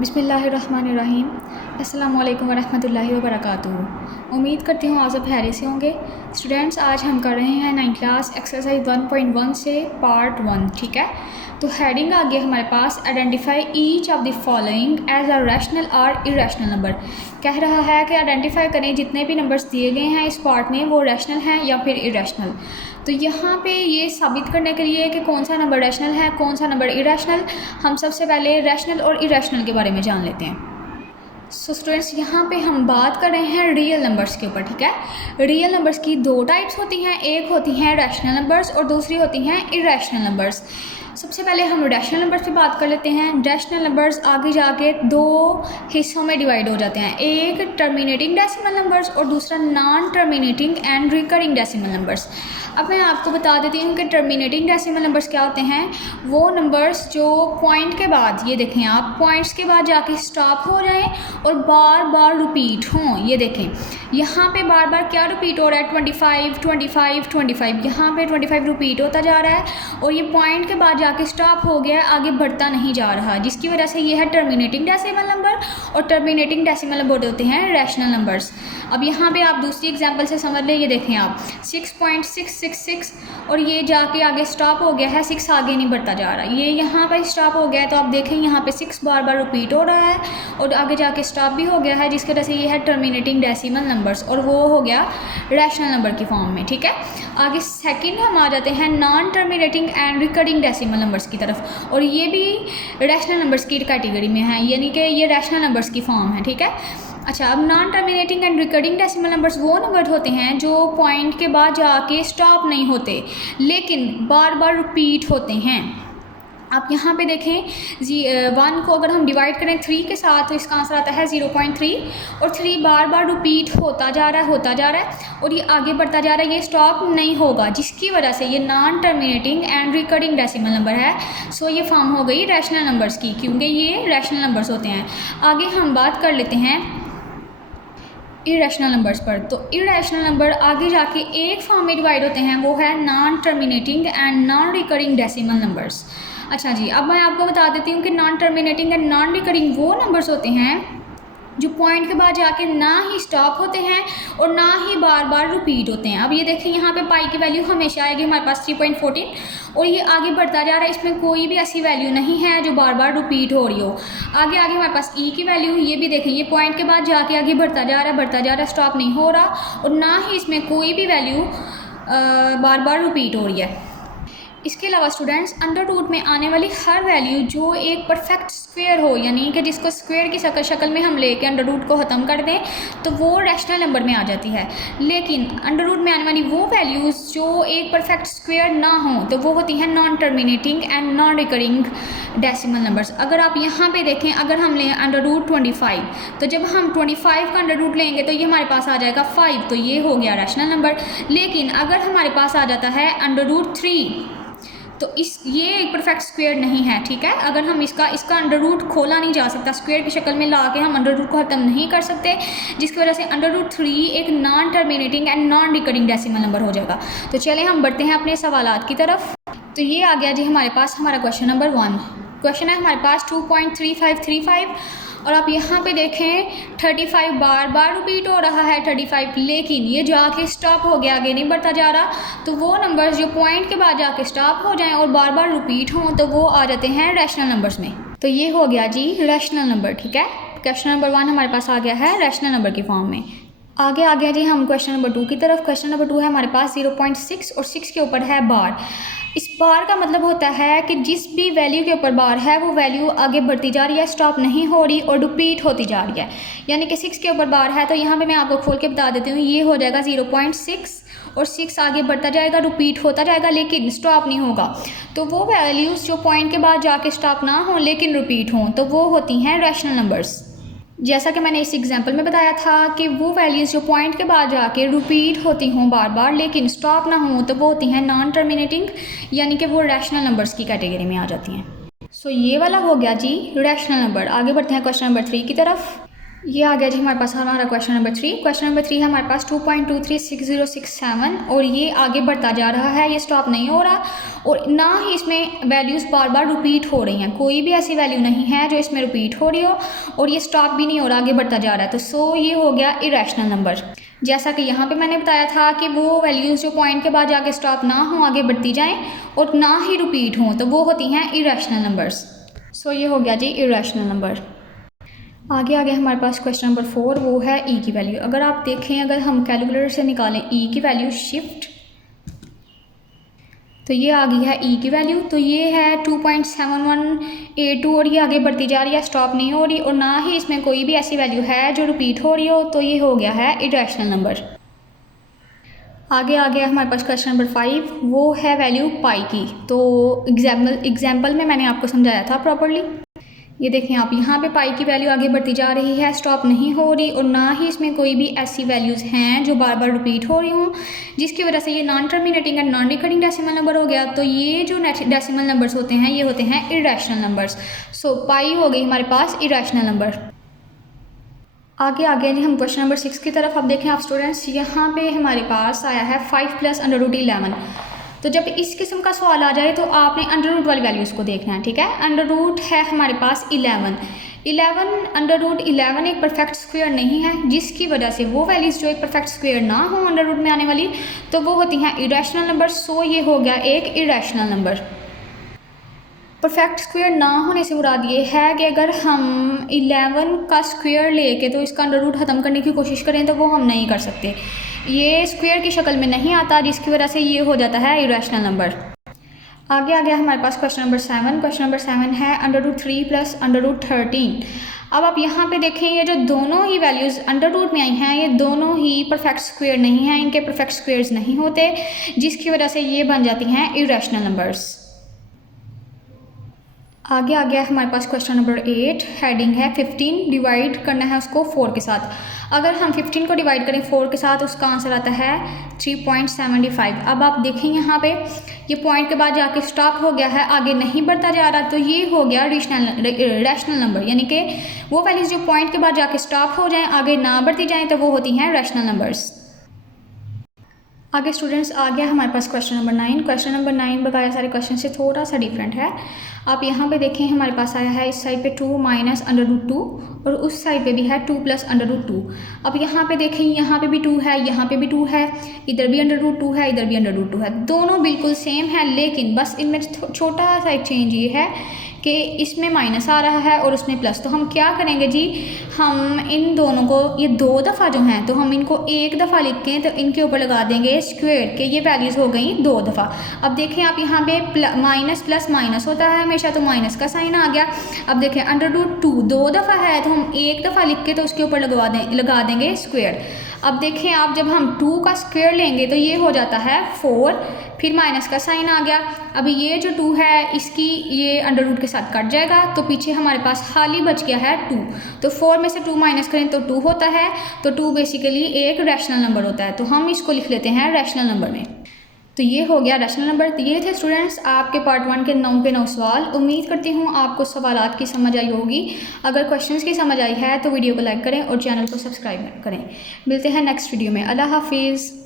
बिस्मिल्लाहिर्रहमानिर्रहीम। अस्सलामु अलैकुम वरहमतुल्लाहि वबरकातुहू। उम्मीद करती हूँ आप सब खैरियत से होंगे। स्टूडेंट्स, आज हम कर रहे हैं 9th क्लास एक्सरसाइज 1.1 से पार्ट 1। ठीक है, तो हेडिंग आ गया हमारे पास, identify each of the following as a rational or irrational number. कह रहा है कि आइडेंटिफाई करें जितने भी नंबर्स दिए गए हैं इस पार्ट में वो रैशनल हैं या फिर इरेशनल। तो यहाँ पे ये साबित करने के लिए कि कौन सा नंबर रैशनल है कौन सा नंबर इरेशनल, हम सबसे पहले रैशनल और इरेशनल के बारे में जान लेते हैं। सो स्टूडेंट्स, यहाँ पे हम बात कर रहे हैं रियल नंबर्स के ऊपर। ठीक है, रियल नंबर्स की दो टाइप्स होती हैं, एक होती हैं रैशनल नंबर्स और दूसरी होती हैं इरेशनल नंबर्स। सबसे पहले हम रैशनल नंबर्स पे बात कर लेते हैं। रैशनल नंबर्स आगे जाके दो हिस्सों में डिवाइड हो जाते हैं, एक टर्मिनेटिंग डेसिमल नंबर्स और दूसरा non terminating and recurring decimal numbers. अब मैं आपको बता देती हूँ कि टर्मिनेटिंग डेसिमल नंबर्स क्या होते हैं। वो नंबर्स जो पॉइंट के बाद, ये देखें आप, पॉइंट्स के बाद जाके स्टॉप हो जाएं और बार बार रिपीट हों। ये देखें यहाँ पे बार बार क्या रिपीट हो रहा है, 25 25 25, यहाँ पे 25 रिपीट होता जा रहा है और ये पॉइंट के बाद जाके स्टॉप हो गया, आगे बढ़ता नहीं जा रहा, जिसकी वजह से ये है टर्मिनेटिंग डेसिमल नंबर। और टर्मिनेटिंग डेसिमल नंबर होते हैं रैशनल नंबर्स। अब यहाँ पे आप दूसरी एग्जांपल से समझ लें, ये देखें आप 6.666 और ये जाके आगे स्टॉप हो गया है, 6 आगे नहीं बढ़ता जा रहा, ये यहाँ पर स्टॉप हो गया है। तो आप देखें यहाँ पे 6 बार बार रिपीट हो रहा है और आगे जाके स्टॉप भी हो गया है, जिसकी वजह से ये है टर्मिनेटिंग डेसिमल नंबर्स और वो हो गया रैशनल नंबर की फॉर्म में। ठीक है, आगे सेकंड हम आ जाते हैं non terminating and recurring decimal numbers की तरफ, और ये भी रैशनल नंबर्स की कैटेगरी में है, यानी कि ये रैशनल नंबर्स की फॉर्म है। ठीक है, अच्छा, अब non terminating and recurring decimal numbers वो नंबर होते हैं जो पॉइंट के बाद जाके स्टॉप नहीं होते लेकिन बार बार रिपीट होते हैं। आप यहाँ पे देखें जी, 1 को अगर हम डिवाइड करें 3 के साथ तो इसका आंसर आता है 0.3 और 3 बार बार रिपीट होता जा रहा है और ये आगे बढ़ता जा रहा है, ये स्टॉप नहीं होगा, जिसकी वजह से ये non terminating and recurring decimal number है। सो ये फॉर्म हो गई रैशनल नंबर्स की, क्योंकि ये रैशनल नंबर्स होते हैं। आगे हम बात कर लेते हैं इरेशनल नंबर्स पर। तो इरेशनल नंबर आगे जाके एक फॉर्म में डिवाइड होते हैं, वो है non terminating and non recurring decimal numbers. अच्छा जी, अब मैं आपको बता देती हूँ कि non terminating and non recurring वो नंबर्स होते हैं जो पॉइंट के बाद जाके ना ही स्टॉप होते हैं और ना ही बार बार रिपीट होते हैं। अब ये देखें यहाँ पे पाई की वैल्यू हमेशा आएगी हमारे पास 3.14 और ये आगे बढ़ता जा रहा है, इसमें कोई भी ऐसी वैल्यू नहीं है जो बार बार रिपीट हो रही हो। आगे हमारे पास ई की वैल्यू, ये भी देखें, ये पॉइंट के बाद जाके आगे बढ़ता जा रहा है, स्टॉप नहीं हो रहा और ना ही इसमें कोई भी वैल्यू बार बार रिपीट हो रही है। इसके अलावा स्टूडेंट्स, अंडर रूट में आने वाली हर वैल्यू जो एक परफेक्ट स्क्वायर हो, यानी कि जिसको स्क्वायर की शक्ल में हम लेके अंडर रूट को ख़त्म कर दें, तो वो रैशनल नंबर में आ जाती है। लेकिन अंडर रूट में आने वाली वो वैल्यूज़ जो एक परफेक्ट स्क्वायर ना हो तो वो होती हैं non terminating and non recurring decimal numbers. अगर आप यहाँ पे देखें, अगर हम लें अंडर रूट 25, तो जब हम 25 का अंडर रूट लेंगे तो ये हमारे पास आ जाएगा 5, तो ये हो गया रैशनल नंबर। लेकिन अगर हमारे पास आ जाता है अंडर रूट 3 तो ये एक परफेक्ट स्क्वायर नहीं है। ठीक है, अगर हम इसका अंडर रूट खोला नहीं जा सकता, स्क्वायर की शक्ल में ला के हम अंडर रूट को ख़त्म नहीं कर सकते, जिसकी वजह से अंडर रूट 3 एक non terminating and non recurring decimal number हो जाएगा। तो चले हम बढ़ते हैं अपने सवालात की तरफ। तो ये आ गया जी हमारे पास हमारा क्वेश्चन नंबर 1। क्वेश्चन है हमारे पास 2.3535 और आप यहाँ पे देखें 35 बार बार रिपीट हो रहा है 35, लेकिन ये जाके स्टॉप हो गया, आगे नहीं बढ़ता जा रहा। तो वो नंबर्स जो पॉइंट के बाद जाके स्टॉप हो जाएं और बार बार रिपीट हों तो वो आ जाते हैं रैशनल नंबर्स में। तो ये हो गया जी रैशनल नंबर। ठीक है, क्वेश्चन नंबर 1 हमारे पास आ गया है रैशनल नंबर की फॉर्म में। आगे आ गया जी हम क्वेश्चन नंबर 2 की तरफ। क्वेश्चन नंबर 2 है हमारे पास 0.6 और 6 के ऊपर है बार। इस बार का मतलब होता है कि जिस भी वैल्यू के ऊपर बार है वो वैल्यू आगे बढ़ती जा रही है, स्टॉप नहीं हो रही और रिपीट होती जा रही है। यानी कि 6 के ऊपर बार है तो यहाँ पे मैं आपको खोल के बता देती हूँ, ये हो जाएगा 0.6 और 6 आगे बढ़ता जाएगा, रिपीट होता जाएगा लेकिन स्टॉप नहीं होगा। तो वो वैल्यूज़ जो पॉइंट के बाद जाके स्टॉप ना हो लेकिन रिपीट हों तो वो होती हैं रैशनल नंबर्स। जैसा कि मैंने इस एग्जांपल में बताया था कि वो वैल्यूज़ जो पॉइंट के बाद जाके रिपीट होती हों बार बार लेकिन स्टॉप ना हो तो वो होती हैं नॉन टर्मिनेटिंग, यानी कि वो रैशनल नंबर्स की कैटेगरी में आ जाती हैं। सो ये वाला हो गया जी रैशनल नंबर। आगे बढ़ते हैं क्वेश्चन नंबर 3 की तरफ। ये आ गया जी हमारे पास हमारा क्वेश्चन नंबर 3। क्वेश्चन नंबर 3 है हमारे पास 2.236067 और ये आगे बढ़ता जा रहा है, ये स्टॉप नहीं हो रहा और ना ही इसमें वैल्यूज़ बार बार रिपीट हो रही हैं। कोई भी ऐसी वैल्यू नहीं है जो इसमें रिपीट हो रही हो और ये स्टॉप भी नहीं हो रहा, आगे बढ़ता जा रहा है। तो सो ये हो गया इरेशनल नंबर। जैसा कि यहाँ पे मैंने बताया था कि वो वैल्यूज़ जो पॉइंट के बाद जाके स्टॉप ना हो, आगे बढ़ती जाएँ और ना ही रिपीट हों, तो वो होती हैं इरेशनल नंबर्स। सो ये हो गया जी इरेशनल नंबर। आगे हमारे पास क्वेश्चन नंबर 4, वो है ई की वैल्यू। अगर आप देखें, अगर हम कैलकुलेटर से निकालें ई की वैल्यू शिफ्ट, तो ये आ गई है ई की वैल्यू। तो ये है 2.7182 और ये आगे बढ़ती जा रही है, स्टॉप नहीं हो रही और ना ही इसमें कोई भी ऐसी वैल्यू है जो रिपीट हो रही हो। तो ये हो गया है इरेशनल नंबर। आगे हमारे पास क्वेश्चन नंबर 5, वो है वैल्यू पाई की। तो एग्जाम्पल में मैंने आपको समझाया था प्रॉपरली। ये देखें आप, यहाँ पे पाई की वैल्यू आगे बढ़ती जा रही है, स्टॉप नहीं हो रही और ना ही इसमें कोई भी ऐसी वैल्यूज़ हैं जो बार बार रिपीट हो रही हों, जिसकी वजह से ये non terminating and non recurring decimal number हो गया। तो ये जो डेसिमल नंबर्स होते हैं ये होते हैं इरेशनल नंबर्स। सो पाई हो गई हमारे पास इरेशनल नंबर। आगे जी हम क्वेश्चन नंबर 6 की तरफ। अब देखें आप स्टूडेंट्स, यहाँ पे हमारे पास आया है 5 + √11। तो जब इस किस्म का सवाल आ जाए तो आपने अंडर रूट वाली वैल्यूज़ को देखना है, ठीक है। अंडर रूट है हमारे पास 11 अंडर रूट 11 एक परफेक्ट स्क्वायर नहीं है, जिसकी वजह से वो वैल्यूज़ जो एक परफेक्ट स्क्वायर ना हो अंडर रूट में आने वाली, तो वो होती हैं इरेशनल नंबर। सो ये हो गया एक इरेशनल नंबर। परफेक्ट स्क्वायर ना होने से मुराद ये है कि अगर हम 11 का स्क्वायर लेके तो इसका अंडर रूट ख़त्म करने की कोशिश करें तो वो हम नहीं कर सकते, ये स्क्वायर की शक्ल में नहीं आता, जिसकी वजह से ये हो जाता है इरेशनल नंबर। आगे हमारे पास क्वेश्चन नंबर 7। क्वेश्चन नंबर 7 है √3 + √13। अब आप यहाँ पे देखें, ये जो दोनों ही वैल्यूज़ अंडर रूट में आई हैं ये दोनों ही परफेक्ट स्क्वायर नहीं हैं, इनके परफेक्ट स्क्वायर्स नहीं होते, जिसकी वजह से ये बन जाती हैं इरेशनल नंबर्स। आगे हमारे पास क्वेश्चन नंबर 8, हेडिंग है 15, डिवाइड करना है उसको 4 के साथ। अगर हम 15 को डिवाइड करें 4 के साथ, उसका आंसर आता है 3.75। अब आप देखें यहाँ पे ये पॉइंट के बाद जाके स्टॉप हो गया है, आगे नहीं बढ़ता जा रहा, तो ये हो गया रैशनल नंबर, यानी कि वो वैल्यूज़ जो पॉइंट के बाद जाके स्टॉप हो जाएँ, आगे ना बढ़ती जाएँ, तो वो होती हैं रैशनल नंबर्स। आगे स्टूडेंट्स आ गया हमारे पास क्वेश्चन नंबर 9। क्वेश्चन नंबर 9 बकाया सारे क्वेश्चन से थोड़ा सा डिफरेंट है। आप यहाँ पे देखें, हमारे पास आया है इस साइड पे 2 - √2 और उस साइड पे भी है 2 + √2। अब यहाँ पे देखें, यहाँ पे भी 2 है, यहाँ पे भी 2 है, इधर भी √2 है, इधर भी √2 है, दोनों बिल्कुल सेम है, लेकिन बस इनमें छोटा सा एक चेंज ये है कि इसमें माइनस आ रहा है और उसमें प्लस। तो हम क्या करेंगे जी, हम इन दोनों को, ये 2 दफ़ा जो हैं, तो हम इनको एक दफ़ा लिख के तो इनके ऊपर लगा देंगे स्क्वायर के, ये वैल्यूज़ हो गई 2 दफ़ा। अब देखें आप, यहाँ पे माइनस प्लस माइनस होता है हमेशा, तो माइनस का साइन आ गया। अब देखें √2 2 दफ़ा है, तो हम एक दफ़ा लिख के तो उसके ऊपर लगा देंगे स्क्वायर। अब देखें आप, जब हम 2 का स्क्वायर लेंगे तो ये हो जाता है 4, फिर माइनस का साइन आ गया। अभी ये जो 2 है इसकी ये अंडर रूट के साथ कट जाएगा, तो पीछे हमारे पास खाली बच गया है 2। तो 4 में से 2 माइनस करें तो 2 होता है, तो 2 बेसिकली एक रैशनल नंबर होता है, तो हम इसको लिख लेते हैं रैशनल नंबर में। तो ये हो गया रैशनल नंबर। तो ये थे स्टूडेंट्स आपके पार्ट 1 के 9 के 9 सवाल। उम्मीद करती हूँ आपको सवालात की समझ आई होगी। अगर क्वेश्चंस की समझ आई है तो वीडियो को लाइक करें और चैनल को सब्सक्राइब करें। मिलते हैं नेक्स्ट वीडियो में। अल्लाह हाफिज़।